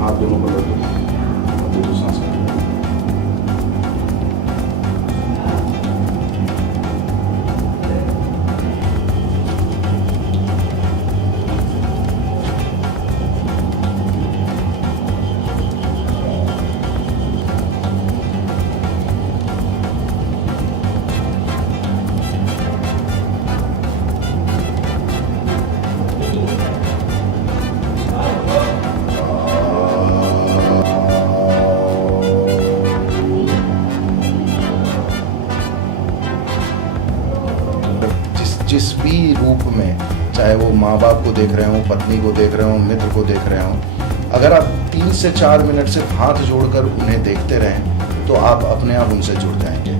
हाथ दोनों पकड़ दो, दोनों सांस लें। जिस भी रूप में, चाहे वो माँ बाप को देख रहे हो, पत्नी को देख रहे हो, मित्र को देख रहे हो, अगर आप 3 से 4 मिनट सिर्फ हाथ जोड़कर उन्हें देखते रहें तो आप अपने आप उनसे जुड़ जाएंगे।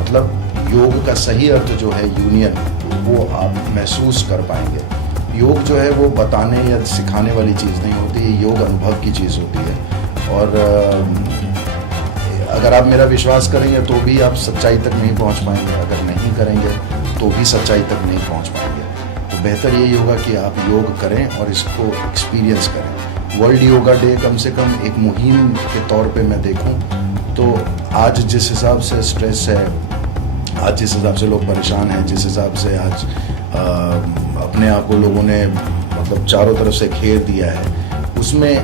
मतलब योग का सही अर्थ जो है यूनियन, वो आप महसूस कर पाएंगे। योग जो है वो बताने या सिखाने वाली चीज़ नहीं होती, ये योग अनुभव की चीज़ होती है। और अगर आप मेरा विश्वास करेंगे तो भी आप सच्चाई तक नहीं पहुंच पाएंगे, अगर नहीं करेंगे तो भी सच्चाई तक नहीं पहुंच पाएंगे। तो बेहतर यही होगा कि आप योग करें और इसको एक्सपीरियंस करें। वर्ल्ड योगा डे कम से कम एक मुहिम के तौर पे मैं देखूं तो आज जिस हिसाब से स्ट्रेस है, आज जिस हिसाब से लोग परेशान हैं, जिस हिसाब से आज अपने आप को लोगों ने मतलब चारों तरफ से घेर दिया है, उसमें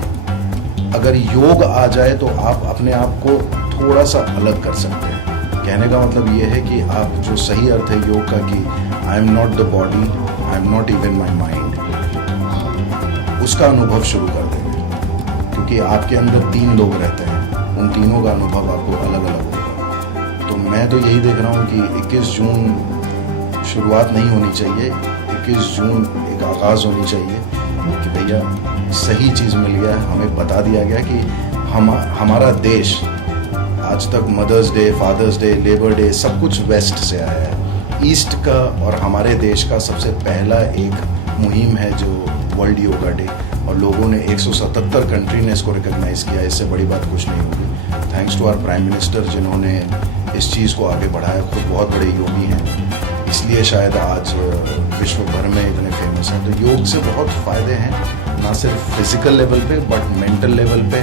अगर योग आ जाए तो आप अपने आप को थोड़ा सा अलग कर सकते हैं। कहने का मतलब ये है कि आप जो सही अर्थ है योग का कि I am not the body, I am not even my mind, उसका अनुभव शुरू कर देंगे। क्योंकि आपके अंदर 3 लोग रहते हैं, उन तीनों का अनुभव आपको अलग अलग होगा। तो मैं तो यही देख रहा हूँ कि 21 जून शुरुआत नहीं होनी चाहिए, 21 जून एक आगाज़ होनी चाहिए कि भैया सही चीज़ मिल गया, हमें बता दिया गया कि हमारा देश आज तक mother's day, father's day, labour day सब कुछ वेस्ट से आया है। ईस्ट का और हमारे देश का सबसे पहला एक मुहिम है जो वर्ल्ड योगा डे, और लोगों ने 177 कंट्री ने इसको रिकॉग्नाइज़ किया। इससे बड़ी बात कुछ नहीं होगी। Thanks to our prime minister जिन्होंने इस चीज़ को आगे बढ़ाया। खुद बहुत बड़े योगी हैं, इसलिए शायद आज विश्व भर में इतने फेमस हैं। तो योग से बहुत फ़ायदे हैं, ना सिर्फ फिजिकल लेवल पे बट मेंटल लेवल पे,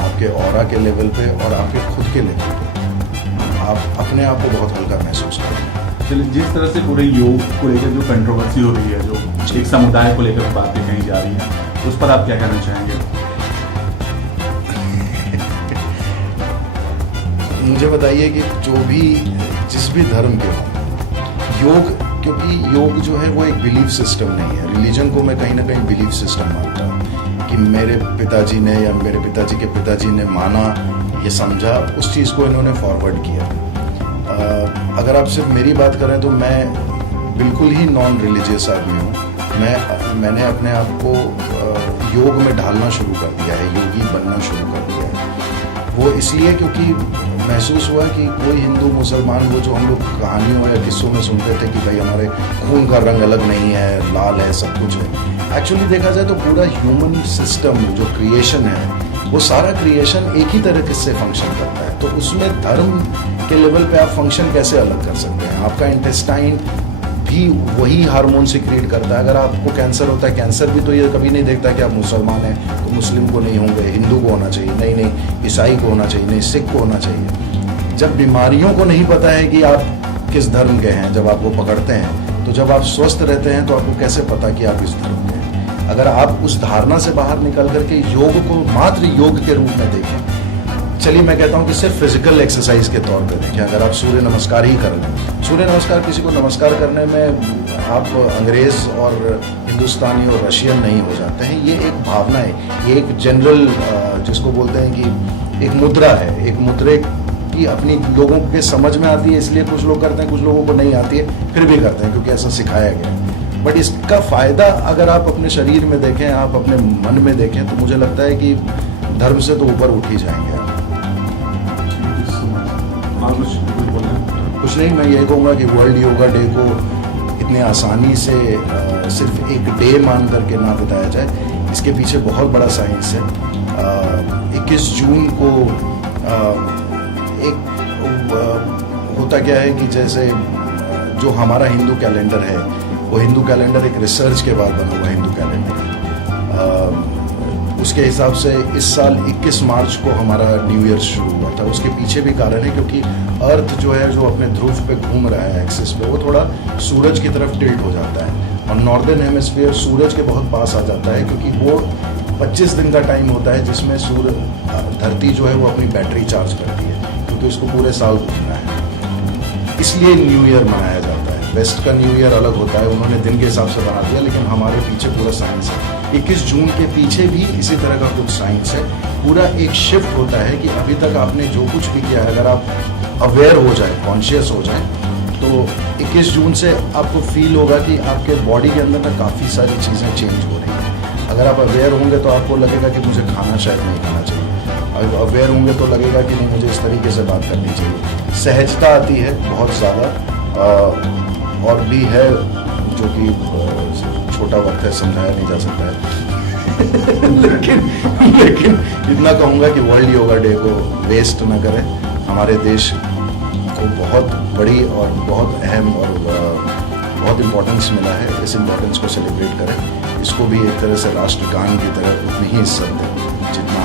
आपके ऑरा के लेवल पे और आपके खुद के लेवल पे आप अपने आप को बहुत हल्का महसूस करेंगे। चलिए, जिस तरह से पूरे योग को लेकर जो कंट्रोवर्सी हो रही है, जो एक समुदाय को लेकर बातें कही जा रही हैं, उस पर आप क्या कहना चाहेंगे? मुझे बताइए कि जो भी जिस भी धर्म के हो, योग, क्योंकि योग जो है वो एक बिलीफ सिस्टम नहीं है। रिलीजन को मैं कहीं ना कहीं बिलीफ सिस्टम मानता हूँ कि मेरे पिताजी ने या मेरे पिताजी के पिताजी ने माना, ये समझा, उस चीज़ को इन्होंने फॉरवर्ड किया। अगर आप सिर्फ मेरी बात करें तो मैं बिल्कुल ही नॉन रिलीजियस आदमी हूँ। मैंने अपने आप को योग में ढालना शुरू कर दिया है, योगी बनना शुरू कर दिया है। वो इसलिए क्योंकि महसूस हुआ कि कोई हिंदू मुसलमान, वो जो हम लोग कहानियों या किस्सों में सुनते थे कि भाई हमारे खून का रंग अलग नहीं है, लाल है, सब कुछ है। एक्चुअली देखा जाए तो पूरा ह्यूमन सिस्टम जो क्रिएशन है, वो सारा क्रिएशन एक ही तरह से फंक्शन करता है। तो उसमें धर्म के लेवल पे आप फंक्शन कैसे अलग कर सकते हैं? आपका इंटेस्टाइन भी वही हार्मोन सिक्रीट करता है। अगर आपको कैंसर होता है, कैंसर भी तो ये कभी नहीं देखता कि आप मुसलमान हैं तो मुस्लिम को नहीं होंगे, हिंदू को होना चाहिए, नहीं, ईसाई को होना चाहिए, नहीं, सिख को होना चाहिए। जब बीमारियों को नहीं पता है कि आप किस धर्म के हैं, जब आपको पकड़ते हैं, तो जब आप स्वस्थ रहते हैं तो आपको कैसे पता कि आप इस धर्म के हैं? अगर आप उस धारणा से बाहर निकल करके योग को मात्र योग के रूप में देखें, चलिए मैं कहता हूँ कि सिर्फ फिजिकल एक्सरसाइज के तौर पे देखें। अगर आप सूर्य नमस्कार ही कर लें, सूर्य नमस्कार किसी को नमस्कार करने में आप अंग्रेज़ और हिंदुस्तानी और रशियन नहीं हो जाते हैं। ये एक भावना है, ये एक जनरल जिसको बोलते हैं कि एक मुद्रा है, एक मुद्रे की अपनी लोगों के समझ में आती है, इसलिए कुछ लोग करते हैं, कुछ लोगों को नहीं आती है, फिर भी करते हैं क्योंकि ऐसा सिखाया गया है। बट इसका फ़ायदा अगर आप अपने शरीर में देखें, आप अपने मन में देखें, तो मुझे लगता है कि धर्म से तो ऊपर उठ ही जाएंगे आप। कुछ नहीं, मैं यही कहूँगा कि वर्ल्ड योगा डे को इतने आसानी से सिर्फ एक डे मान करके ना बिताया जाए, इसके पीछे बहुत बड़ा साइंस है। 21 जून को एक होता क्या है कि जैसे जो हमारा हिंदू कैलेंडर है वो हिंदू कैलेंडर एक रिसर्च के बाद बना हुआ हिंदू कैलेंडर है। उसके हिसाब से इस साल 21 मार्च को हमारा न्यू ईयर शुरू हुआ था। उसके पीछे भी कारण है क्योंकि अर्थ जो है जो अपने ध्रुव पे घूम रहा है एक्सिस पे, वो थोड़ा सूरज की तरफ टिल्ट हो जाता है और नॉर्दर्न हेमिस्फीयर सूरज के बहुत पास आ जाता है क्योंकि वो 25 दिन का टाइम होता है जिसमें धरती जो है वो अपनी बैटरी चार्ज करती है, क्योंकि उसको पूरे साल घूमना है। इसलिए न्यू ईयर मनाया जाता है। वेस्ट का न्यू ईयर अलग होता है, उन्होंने दिन के हिसाब से बना दिया, लेकिन हमारे पीछे पूरा साइंस है। 21 जून के पीछे भी इसी तरह का कुछ साइंस है। पूरा एक शिफ्ट होता है कि अभी तक आपने जो कुछ भी किया है, अगर आप अवेयर हो जाए, कॉन्शियस हो जाए, तो 21 जून से आपको फील होगा कि आपके बॉडी के अंदर ना काफ़ी सारी चीज़ें चेंज हो रही हैं। अगर आप अवेयर होंगे तो आपको लगेगा कि मुझे खाना शायद नहीं खाना चाहिए। अगर अवेयर होंगे तो लगेगा कि नहीं, मुझे इस तरीके से बात करनी चाहिए। सहजता आती है बहुत ज़्यादा। और भी है जो कि छोटा वक्त है, समझाया नहीं जा सकता है। लेकिन इतना कहूँगा कि वर्ल्ड योगा डे को वेस्ट ना करें। हमारे देश को बहुत बड़ी और बहुत अहम और बहुत इम्पोर्टेंस मिला है। इस इम्पोर्टेंस को सेलिब्रेट करें। इसको भी एक तरह से राष्ट्रगान की तरह उतनी ही इज्जत दें जितना